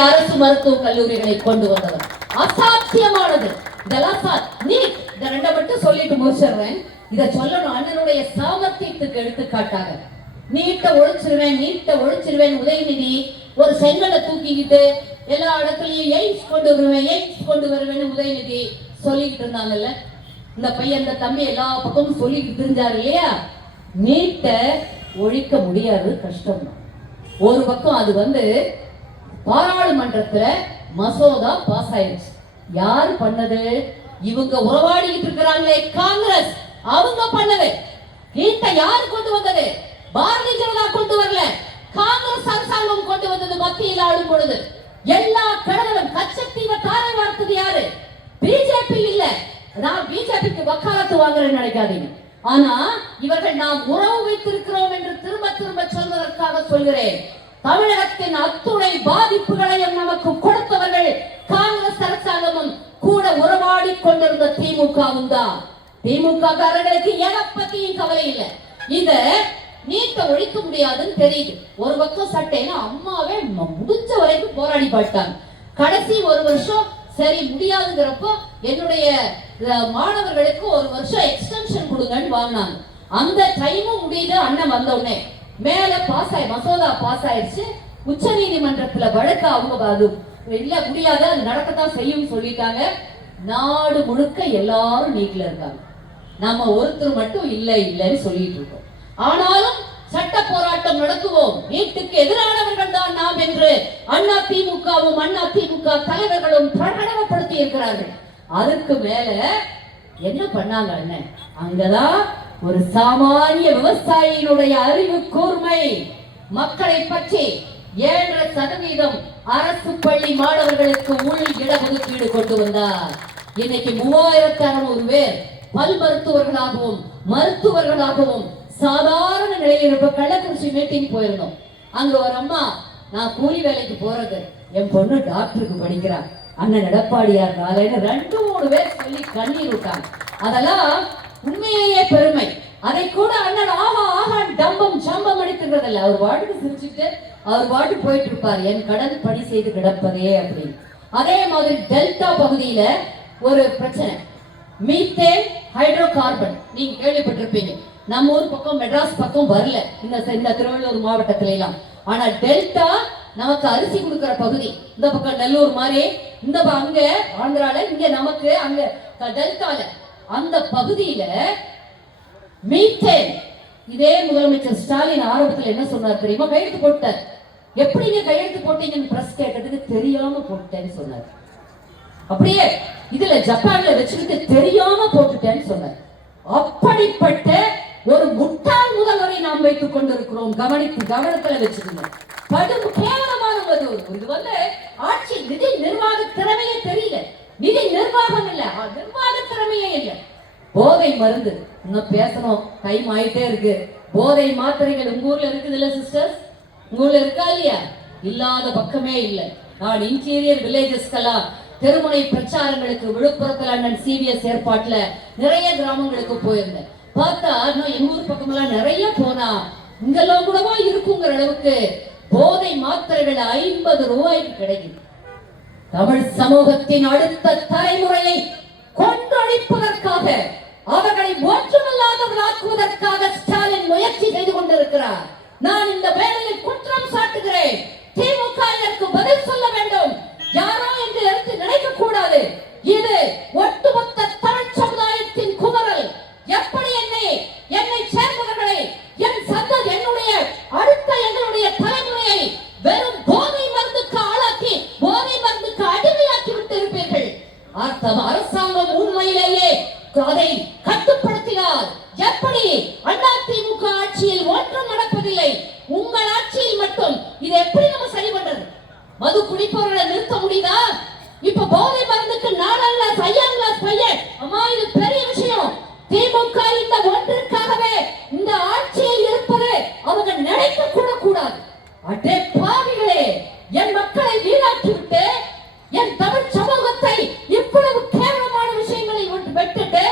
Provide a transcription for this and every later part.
அரசு மருத்துவக் கல்லூரிகளை கொண்டு வந்தவர். அசாத்தியமானது. இதெல்லாம் சா- நீட் இந்த ரெண்டை மட்டும் சொல்லிட்டு முடிச்சிடுறேன். இதை சொல்லணும். அண்ணனுடைய சாமர்த்தியத்துக்கு எடுத்துக்காட்டாக. நீட்ட ஒழிச்சிருவேன் நீட்டை ஒழிச்சிருவேன் உதயநிதி. ஒரு செங்கலை தூக்கிக்கிட்டு எல்லா இடத்துலயும் எய்ம்ஸ் கொண்டு வருவேன் எய்ம்ஸ் கொண்டு வருவேன்னு உதயநிதி சொல்லிக்கிட்டு இருந்தாங்கல்ல. இந்த பையன் இந்த தம்பி எல்லா பக்கமும் சொல்லிக்கிட்டு இருந்தாரு இல்லையா? நீட்டை ஒழிக்க முடியாது கஷ்டம் ஒரு பக்கம் அது வந்து பாராளுமன்றத்துல மசோதா பாஸ் ஆயிருச்சு. யார் பண்ணது? இவங்க உறவாடிக்கிட்டு இருக்கிறாங்களே காங்கிரஸ். அவங்க பண்ணது இந்த யார் கொண்டு வந்தது? பாரதிய ஜனதா கொண்டு வரல. காங்கிரஸ் அரசாங்கம் கொண்டு வந்தது மத்தியில் ஆளும் பொழுது. எல்லா கடலும் கச்சத்தீவை தாரை வார்த்தது யாரு? பிஜேபி இல்ல. நான் பிஜேபிக்கு வக்காலத்து வாங்குறேன்னு நினைக்காதீங்க. ஆனா இவர்கள் நாம் உறவு வைத்திருக்கிறோம் என்று திரும்ப திரும்ப சொல்வதற்காக சொல்கிறேன். தமிழகத்தின் அத்துணை பாதிப்புகளையும் நமக்கு கொடுத்தவர்கள் காங்கிரஸ் அரசாங்கமும் கூட உறவாடி கொண்டிருந்த திமுகவும் தான். திமுக காரர்களுக்கு எதை பத்தியும் கவலை இல்லை. இத நீட்ட ஒழிக்க முடியாதுன்னு தெரியுது. ஒரு பக்கம் சட்டைன்னு அம்மாவே முடிஞ்ச வரைக்கும் போராடி பாட்டாங்க கடைசி ஒரு வருஷம் சரி முடியாதுங்கிறப்போ என்னுடைய மாணவர்களுக்கு ஒரு வருஷம் எக்ஸ்டென்ஷன் கொடுங்கன்னு வாங்கினாங்க. அந்த டைமும் முடியுது அண்ணன் வந்த உடனே. மேல பாஸ் ஆயி மசோதா பாஸ் ஆயிடுச்சு. உச்ச நீதிமன்றத்துல வழக்கு அவங்க அது இல்ல முடியாத நடக்கத்தான் செய்யும் சொல்லிட்டாங்க. நாடு முழுக்க எல்லாரும் நீட்ல இருக்காங்க. நாம ஒருத்தர் மட்டும் இல்ல இல்லைன்னு சொல்லிட்டு இருக்கோம். ஆனாலும் சட்ட போராட்டம் நடத்துவோம். நீட்டுக்கு எதிரானவர்கள் தான் நாம் என்று அண்ணா திமுகவும் அண்ணா திமுக தலைவர்களும் பிரகடனப்படுத்தி இருக்கிறார்கள். அதுக்கு மேல என்ன பண்ணாங்க அண்ணன்? அங்கதான் ஒரு சாமானிய விவசாயியினுடைய அறிவு கூர்மை மக்களை பற்றி ஏழரை சதவீதம் அரசு பள்ளி மாணவர்களுக்கு உள் இடஒதுக்கீடு கொண்டு வந்தார். இன்னைக்கு மூவாயிரத்தி அறுநூறு பேர் பல் மருத்துவர்களாகவும் மருத்துவர்களாகவும் சாதாரண நிலையில் இருப்ப கள்ளக்குறிச்சி மீட்டிங் போயிருந்தோம். அங்க ஒரு அம்மா நான் கூலி வேலைக்கு போறது. என் பொண்ணு டாக்டருக்கு படிக்கிறா. அண்ணன் எடப்பாடியார் நாளைன்னு ரெண்டு மூணு பேர் சொல்லி கண்ணீர் விட்டாங்க. அதெல்லாம் உண்மையிலேயே பெருமை. அதை கூட அண்ணன் ஆஹா ஆகா டம்பம் சம்பம் அடிக்கிறதில்ல அவர் பாட்டுக்கு சிரிச்சுட்டு அவர் பாட்டு போயிட்டு இருப்பார். என் கடன் பணி செய்து கிடப்பதே அப்படின்னு. அதே மாதிரி டெல்டா பகுதியில ஒரு பிரச்சனை. மீத்தேன் ஹைட்ரோ கார்பன் நீங்க கேள்விப்பட்டிருப்பீங்க. நம்ம ஊர் பக்கம் மெட்ராஸ் பக்கம் வரல. இந்த இந்த திருவள்ளூர் மாவட்டத்துல எல்லாம். ஆனா டெல்டா நமக்கு அரிசி கொடுக்குற பகுதி. இந்த பக்கம் நல்லூர் மாதிரி இந்த அங்க ஆந்திரால இங்க நமக்கு அங்க டெல்டால அந்த பகுதியில மீத்தேன். இதே முதலமைச்சர் ஸ்டாலின் ஆரம்பத்தில் என்ன சொன்னார் தெரியுமா? கையெழுத்து போட்டார் எப்படிங்க கையெழுத்து போட்டீங்கன்னு பிரஸ் கேட்டதுக்கு தெரியாம போட்டேன்னு சொன்னார். அப்படியே இதுல ஜப்பான்ல வச்சுக்கிட்டு தெரியாம போட்டுட்டேன்னு சொன்னார். அப்படிப்பட்ட ஒரு முட்டாள் முதல்வரை நாம் வைத்துக் கொண்டிருக்கிறோம். கவனித்து கவனத்துல வச்சுக்கணும். படும் கேவலமானது இது. வந்து ஆட்சி நிதி நிர்வாக திறமையே தெரியல. நிதி நிர்வாகம் இல்ல. ஆ, நிர்வாக திறமையே இல்ல. போதை மருந்து. இன்னும் பேசணும். டைம் ஆயிட்டே இருக்கு. போதை மாத்திரைகள் உங்க ஊர்ல இருக்குது இல்ல சிஸ்டர்ஸ் உங்க ஊர்ல இருக்கா இல்லையா? இல்லாத பக்கமே இல்ல. நான் இன்டீரியர் வில்லேஜஸ்கெல்லாம் தெருமுனை பிரச்சாரங்களுக்கு விழுப்புரத்துல அண்ணன் சிபிஎஸ் ஏற்பாட்டுல நிறைய கிராமங்களுக்கு போயிருந்தேன். பார்த்தா இன்னும் எங்க ஊர் பக்கமெல்லாம் நிறைய போனா இங்கெல்லாம் கூடவா இருக்குங்கிற அளவுக்கு போதை மாத்திரைகள் ஐம்பது ரூபாய்க்கு கிடைக்குது. தமிழ் சமூகத்தின் அடுத்த தலைமுறையை கொன்றொழிப்பதற்காக அவர்களை ஒன்றுமில்லாதவர்களாக்குவதற்காக ஸ்டாலின் முயற்சி செய்து கொண்டிருக்கிறார். நான் இந்த வேலையில் குற்றம் சாட்டுகிறேன் திமுக இதற்கு பதில் சொல்ல வேண்டும் யாரோ என்று எடுத்து நினைக்க கூடாது இது ஒட்டுமொத்த தமிழ் சமுதாயத்தின் குமரல் எப்படி என்னை என்னை சேர்ந்தவர்களை என் சந்ததி என்னுடைய அடுத்த எங்களுடைய தலைமுறையை வெறும் போதை மருந்துக்கு ஆளாக்கி போதை மருந்துக்கு அடிமையாக்கி விட்டு இருப்பீர்கள் அர்த்தம் அரசாங்கம் உண்மையிலேயே அதை கட்டுப்படுத்தினால் எப்படி அதிமுக ஆட்சியில் ஒன்றும் நடப்பதில்லை உங்கள் ஆட்சியில் மட்டும் இதை எப்படி நம்ம சரி பண்றது மது குடிப்பவர்களை நிறுத்த முடியுதா இப்ப போதை மருந்துக்கு நாலு கிளாஸ் ஐயாம் கிளாஸ் பையன் அம்மா இது பெரிய விஷயம் திமுக இந்த ஒன்றுக்காகவே இந்த ஆட்சியில் இருப்பது அவங்க நினைக்க கூட கூடாது. அடே பாவிகளே என் மக்களை வீணாக்கி விட்டு என் தமிழ் சமூகத்தை இவ்வளவு கேவலமான விஷயங்களை ஒன்று விட்டுட்டு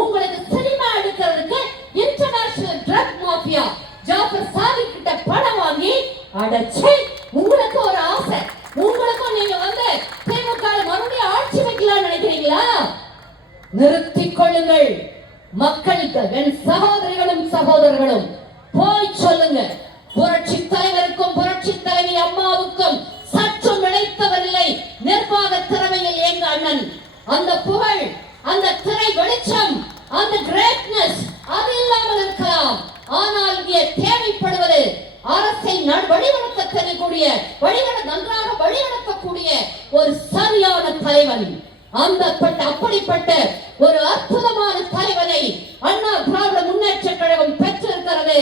உங்களுக்கு சினிமா எடுக்கிறதுக்கு இன்டர்நேஷனல் ட்ரக் மாஃபியா ஜாஃபர் சாதி கிட்ட பணம் வாங்கி அடச்சே உங்களுக்கு ஒரு ஆசை. உங்களுக்கும் நீங்கள் வந்து திமுக மறுபடியும் ஆட்சி வைக்கலாம்னு நினைக்கிறீங்களா? நிறுத்திக் கொள்ளுங்கள். மக்களுக்கு என் சகோதரிகளும் சகோதரர்களும் போய் சொல்லுங்க. புரட்சி தலைவருக்கும் புரட்சி தலைவி அம்மாவுக்கும் சற்றும் இணைத்தவரில்லை. நிர்வாக திறமையில் எங்க அண்ணன். அந்த புகழ் அந்த திரை வெளிச்சம் அந்த கிரே அந்த அப்படிப்பட்ட ஒரு அற்புதமான தலைவனை அண்ணா திராவிட முன்னேற்ற கழகம் பெற்றிருக்கிறது.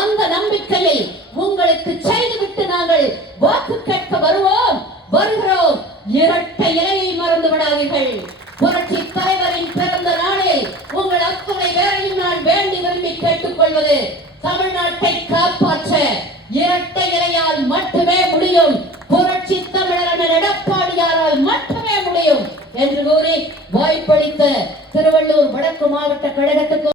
அந்த நம்பிக்கையை உங்களுக்கு செய்துவிட்டு நாங்கள் வாக்கு கேட்க வருவோம். வருகிறோம். இரட்டை இலையை மறந்து விடாதீர்கள். புரட்சி தலைவரின் பிறந்த நாளில் உங்கள் அத்துணை வேறையும் நான் வேண்டி விரும்பி கேட்டுக்கொள்வது தமிழ்நாட்டை காப்பாற்ற இரட்டை இலையால் மட்டுமே முடியும். புரட்சி தமிழர் எடப்பாடியாரால் மட்டுமே முடியும் என்று கூறி வாய்ப்பளித்த திருவள்ளூர் வடக்கு மாவட்ட கழகத்துக்கு